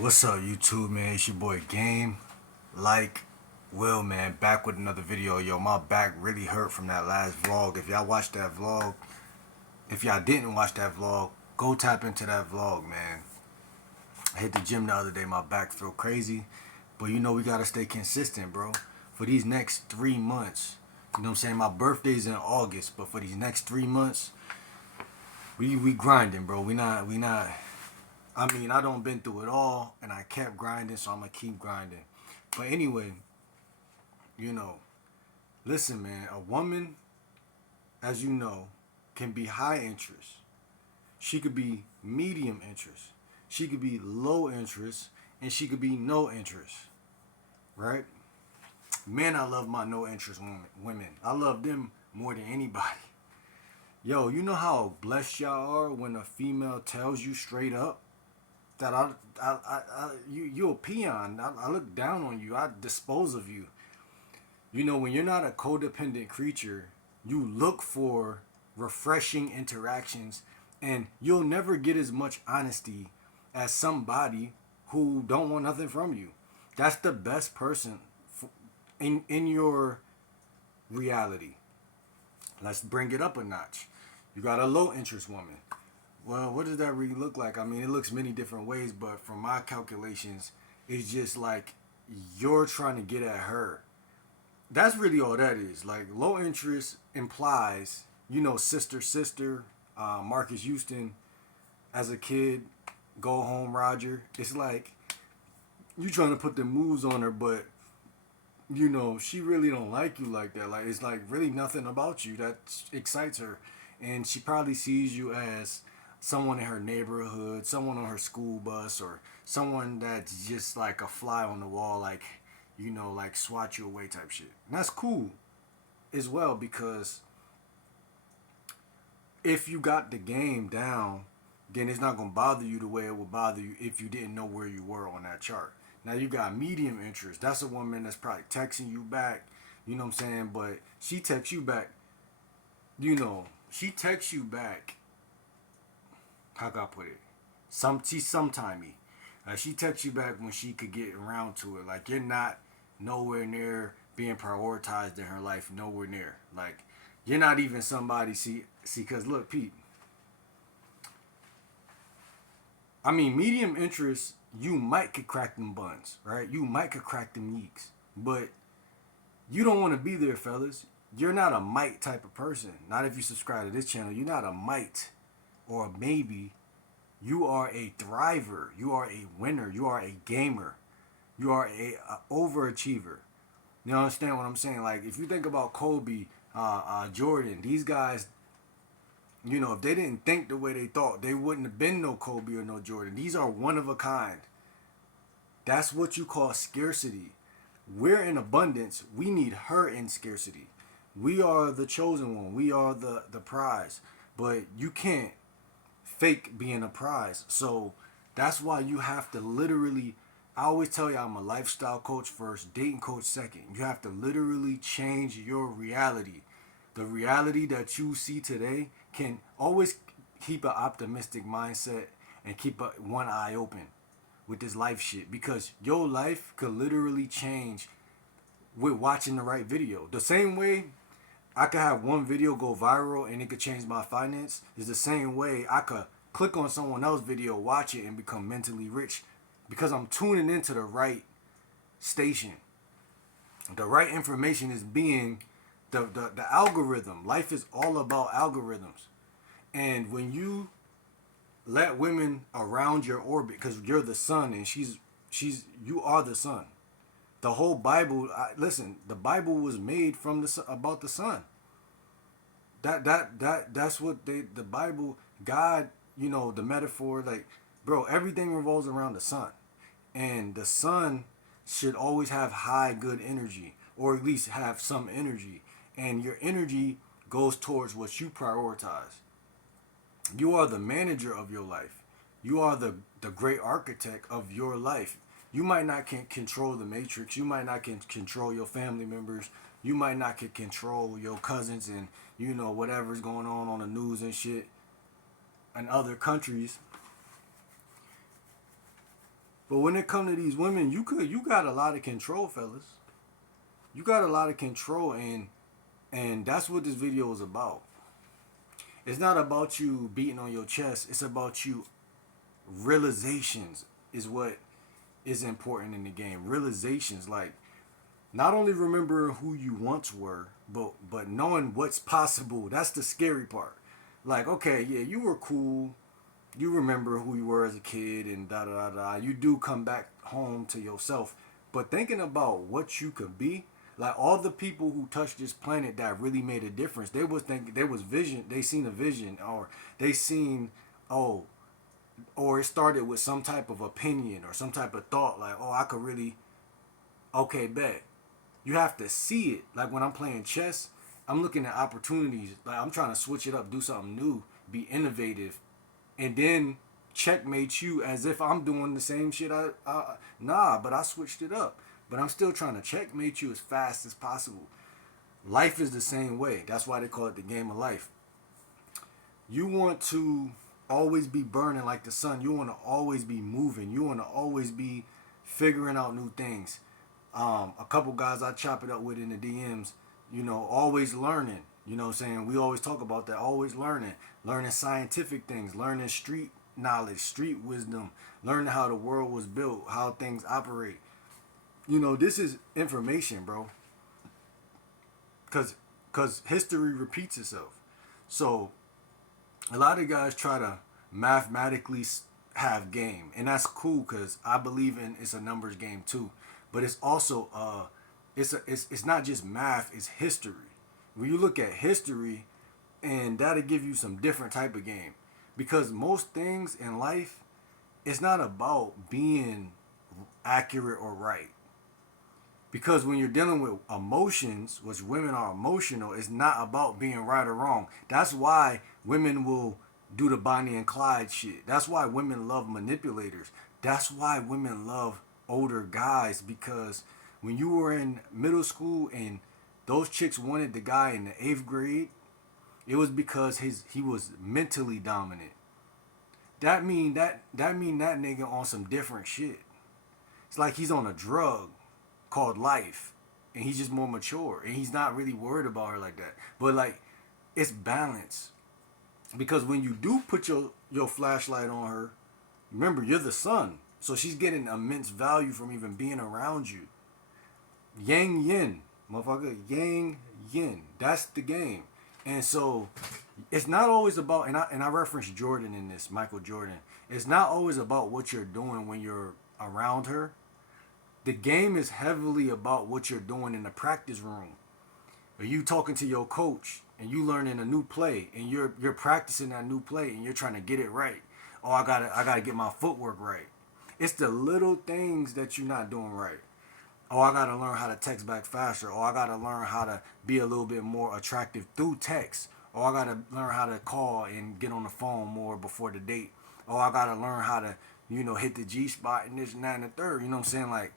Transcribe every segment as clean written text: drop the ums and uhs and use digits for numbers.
What's up, YouTube, man? It's your boy Game, like, Will, man. Back with another video. Yo, my back really hurt from that last vlog. If y'all watched that vlog, if y'all didn't watch that vlog, go tap into that vlog, man. I hit the gym the other day. My back feel crazy, but we gotta stay consistent, bro. For these next 3 months, you know what I'm saying? My birthday's in August, but for these next 3 months, we grinding, bro. We not. I mean, I don't been through it all, and I kept grinding, so I'm gonna keep grinding. But anyway, you know, listen, man. A woman, as you know, can be high interest. She could be medium interest. She could be low interest, and she could be no interest. Right? Man, I love my no interest women. I love them more than anybody. Yo, you know how blessed y'all are when a female tells you straight up that you a peon. I look down on you. I dispose of you. You know, when you're not a codependent creature, you look for refreshing interactions, and you'll never get as much honesty as somebody who don't want nothing from you. That's the best person in your reality. Let's bring it up a notch. You got a low interest woman. Well, what does that really look like? I mean, it looks many different ways, but from my calculations, it's just like you're trying to get at her. That's really all that is. Like, low interest implies, sister, sister, Marcus Houston as a kid, go home, Roger. It's like you trying to put the moves on her, but she really don't like you like that. Like, it's like really nothing about you that excites her, and she probably sees you as someone in her neighborhood, someone on her school bus, or someone that's just like a fly on the wall, like like swat you away type shit. And that's cool as well, because if you got the game down, then it's not gonna bother you the way it would bother you if you didn't know where you were on that chart. Now you got medium interest. That's a woman that's probably texting you back. You know what I'm saying? But she texts you back. She texts you back. How can I put it? She's sometimey. She texts you back when she could get around to it. Like, you're not nowhere near being prioritized in her life. Nowhere near. Like, you're not even somebody. Cause look, Pete. I mean, medium interest, you might could crack them buns, right? You might could crack them yeeks, but you don't want to be there, fellas. You're not a might type of person. Not if you subscribe to this channel. You're not a might or a maybe. You are a thriver. You are a winner. You are a gamer. You are a overachiever. You understand what I'm saying? Like, if you think about Kobe, Jordan, these guys, if they didn't think the way they thought, they wouldn't have been no Kobe or no Jordan. These are one of a kind. That's what you call scarcity. We're in abundance. We need her in scarcity. We are the chosen one. We are the prize. But you can't fake being a prize. So that's why you have to literally, I always tell you, I'm a lifestyle coach first, dating coach second. You have to literally change your reality. The reality that you see today can always keep an optimistic mindset and keep one eye open with this life shit, because your life could literally change with watching the right video. The same way I could have one video go viral and it could change my finance is the same way I could click on someone else's video, watch it, and become mentally rich, because I'm tuning into the right station. The right information is being the algorithm. Life is all about algorithms. And when you let women around your orbit, because you're the sun and you are the sun. The whole Bible, listen, the Bible was made from about the sun. That's what the Bible, God, the metaphor, like, bro, everything revolves around the sun. And the sun should always have high good energy, or at least have some energy. And your energy goes towards what you prioritize. You are the manager of your life. You are the great architect of your life. You might not can control the matrix. You might not can control your family members. You might not can control your cousins and whatever's going on the news and shit in other countries. But when it come to these women, you got a lot of control, fellas. You got a lot of control, and that's what this video is about. It's not about you beating on your chest. It's about you realizations is what is important in the game. Realizations, like not only remembering who you once were, but knowing what's possible. That's the scary part. Like, okay, yeah, you were cool. You remember who you were as a kid and da da da da. You do come back home to yourself. But thinking about what you could be, like all the people who touched this planet that really made a difference, they was thinking there was vision. They seen a vision, or they seen, oh, or it started with some type of opinion or some type of thought, like, oh, I could really, okay, bet. You have to see it. Like when I'm playing chess, I'm looking at opportunities. Like I'm trying to switch it up, do something new, be innovative, and then checkmate you as if I'm doing the same shit. Nah, but I switched it up. But I'm still trying to checkmate you as fast as possible. Life is the same way. That's why they call it the game of life. You want to always be burning like the sun. You want to always be moving. You want to always be figuring out new things. A couple guys I chop it up with in the DMs, always learning. You know what I'm saying? We always talk about that, always learning. Learning scientific things, learning street knowledge, street wisdom, learning how the world was built, how things operate. This is information, bro. Cause history repeats itself. So a lot of guys try to mathematically have game, and that's cool because I believe in it's a numbers game too. But it's also it's not just math, it's history. When you look at history, and that'll give you some different type of game, because most things in life, it's not about being accurate or right. Because when you're dealing with emotions, which women are emotional, it's not about being right or wrong. That's why women will do the Bonnie and Clyde shit. That's why women love manipulators. That's why women love older guys, because when you were in middle school and those chicks wanted the guy in the 8th grade, it was because he was mentally dominant. That mean that nigga on some different shit. It's like he's on a drug called life, and he's just more mature, and he's not really worried about her like that. But like, it's balance, because when you do put your flashlight on her, remember you're the sun, so she's getting immense value from even being around you. Yang yin, motherfucker, yang yin. That's the game. And so it's not always about, and I reference Jordan in this, Michael Jordan. It's not always about what you're doing when you're around her. The game is heavily about what you're doing in the practice room. Are you talking to your coach and you learning a new play, and you're practicing that new play and you're trying to get it right? Oh, I gotta get my footwork right. It's the little things that you're not doing right. Oh, I gotta learn how to text back faster. Oh, I gotta learn how to be a little bit more attractive through text. Oh, I gotta learn how to call and get on the phone more before the date. Oh, I gotta learn how to, hit the G spot and this and that and the third. You know what I'm saying? Like,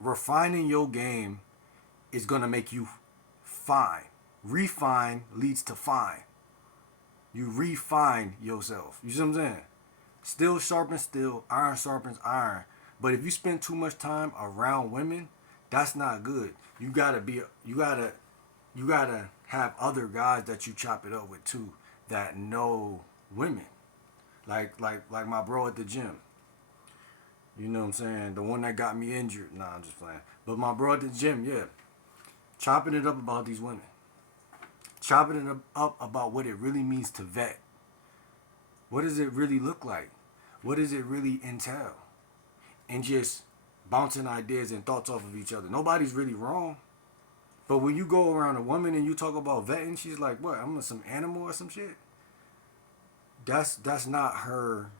refining your game is gonna make you fine. Refine leads to fine. You refine yourself. You see what I'm saying? Steel sharpens steel, iron sharpens iron. But if you spend too much time around women, that's not good. You gotta have other guys that you chop it up with too, that know women. Like my bro at the gym. You know what I'm saying? The one that got me injured. Nah, I'm just playing. But my bro at the gym, yeah. Chopping it up about these women. Chopping it up about what it really means to vet. What does it really look like? What does it really entail? And just bouncing ideas and thoughts off of each other. Nobody's really wrong. But when you go around a woman and you talk about vetting, she's like, what, I'm some animal or some shit? That's not her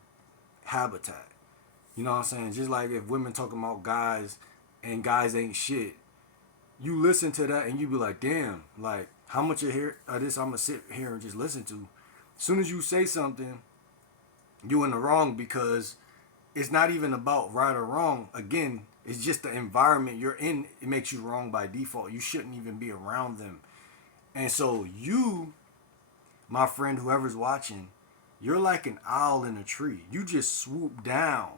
habitat. You know what I'm saying? Just like if women talking about guys and guys ain't shit, you listen to that and you be like, damn, like how much of this I'm gonna sit here and just listen to. As soon as you say something, you in the wrong, because it's not even about right or wrong. Again, it's just the environment you're in. It makes you wrong by default. You shouldn't even be around them. And so you, my friend, whoever's watching, you're like an owl in a tree. You just swoop down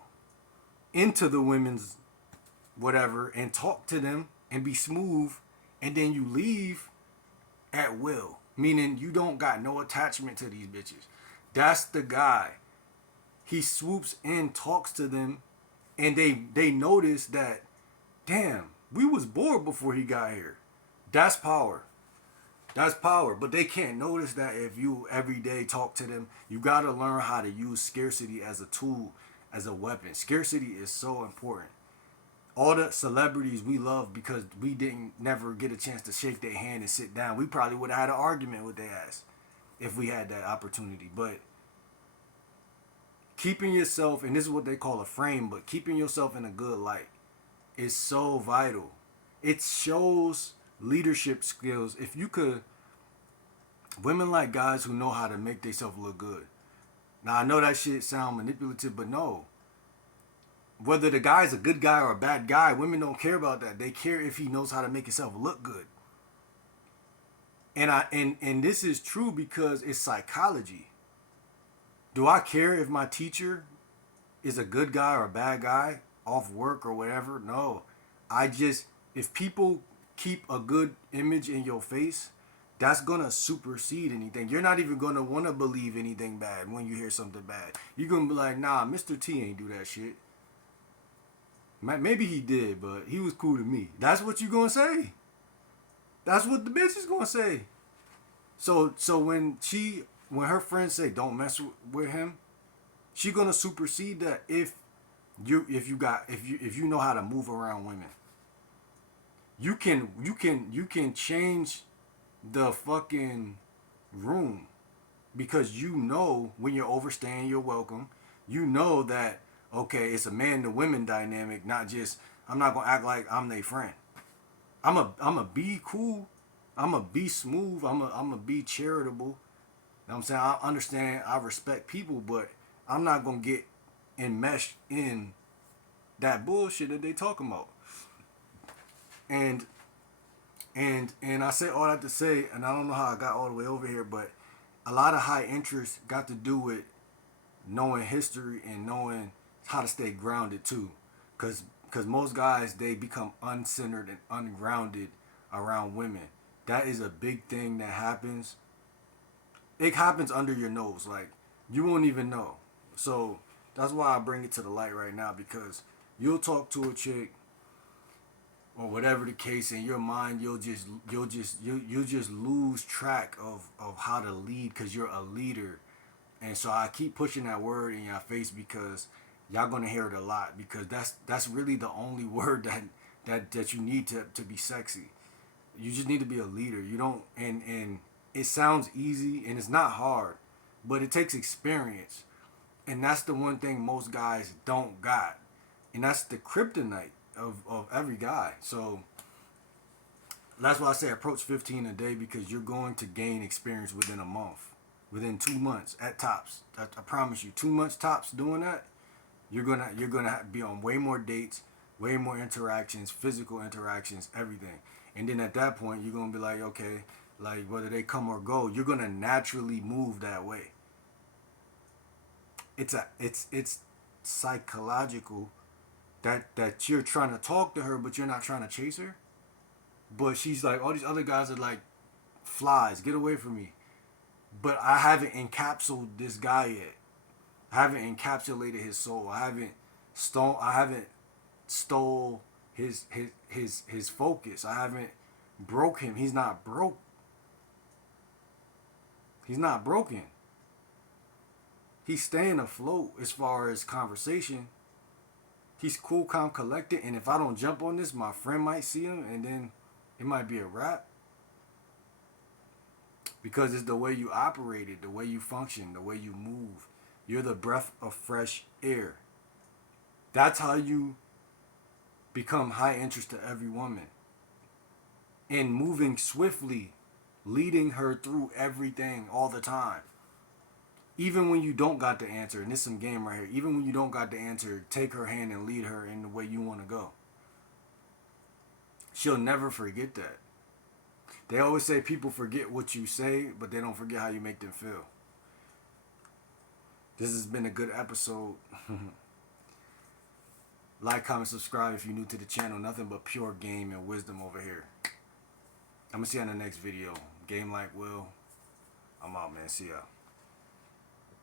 into the women's whatever and talk to them and be smooth, and then you leave at will, meaning you don't got no attachment to these bitches. That's the guy. He swoops in, talks to them, and they notice that, damn, we was bored before he got here. That's power. That's power. But they can't notice that if you every day talk to them. You gotta learn how to use scarcity as a tool, as a weapon. Scarcity is so important. All the celebrities we love because we didn't never get a chance to shake their hand and sit down. We probably would have had an argument with their ass if we had that opportunity. But keeping yourself, and this is what they call a frame, but keeping yourself in a good light is so vital. It shows leadership skills. If you could, women like guys who know how to make themselves look good. Now I know that shit sound manipulative, but no. Whether the guy's a good guy or a bad guy, women don't care about that. They care if he knows how to make himself look good. And this is true because it's psychology. Do I care if my teacher is a good guy or a bad guy off work or whatever? No. If people keep a good image in your face, that's gonna supersede anything. You're not even gonna wanna believe anything bad when you hear something bad. You're gonna be like, nah, Mr. T ain't do that shit. Maybe he did, but he was cool to me. That's what you gonna say. That's what the bitch is gonna say. So when her friends say don't mess with him, she gonna supersede that if you know how to move around women. You can change the fucking room because you know when you're overstaying your welcome. You know that, okay, it's a man to women dynamic, not just I'm not gonna act like I'm their friend. I'm a be cool. I'm a be smooth. I'm a be charitable. You know what I'm saying? I understand. I respect people, but I'm not gonna get enmeshed in that bullshit that they talking about. And I say all that to say, and I don't know how I got all the way over here, but a lot of high interest got to do with knowing history and knowing how to stay grounded too, because most guys, they become uncentered and ungrounded around women. That is a big thing that happens. It happens under your nose, like you won't even know. So that's why I bring it to the light right now, because you'll talk to a chick or whatever the case, in your mind you'll just lose track of how to lead because you're a leader. And so I keep pushing that word in your face because y'all gonna hear it a lot, because that's really the only word that you need to be sexy. You just need to be a leader. You don't, and it sounds easy and it's not hard, but it takes experience. And that's the one thing most guys don't got. And that's the kryptonite of every guy. So that's why I say approach 15 a day, because you're going to gain experience within a month, within 2 months at tops. I promise you, 2 months tops doing that, you're gonna be on way more dates, way more interactions, physical interactions, everything. And then at that point, you're gonna be like, okay, like whether they come or go, you're gonna naturally move that way. It's psychological that you're trying to talk to her, but you're not trying to chase her. But she's like, all these other guys are like flies, get away from me. But I haven't encapsulated this guy yet. I haven't encapsulated his soul. I haven't stole his focus. I haven't broke him. He's not broke. He's not broken. He's staying afloat as far as conversation. He's cool, calm, collected, and if I don't jump on this, my friend might see him, and then it might be a wrap. Because it's the way you operated, the way you function, the way you move. You're the breath of fresh air. That's how you become high interest to every woman. And moving swiftly, leading her through everything all the time. Even when you don't got the answer, and this is some game right here, even when you don't got the answer, take her hand and lead her in the way you want to go. She'll never forget that. They always say people forget what you say, but they don't forget how you make them feel. This has been a good episode. Like, comment, subscribe if you're new to the channel. Nothing but pure game and wisdom over here. I'm going to see you on the next video. Game like Will. I'm out, man. See ya.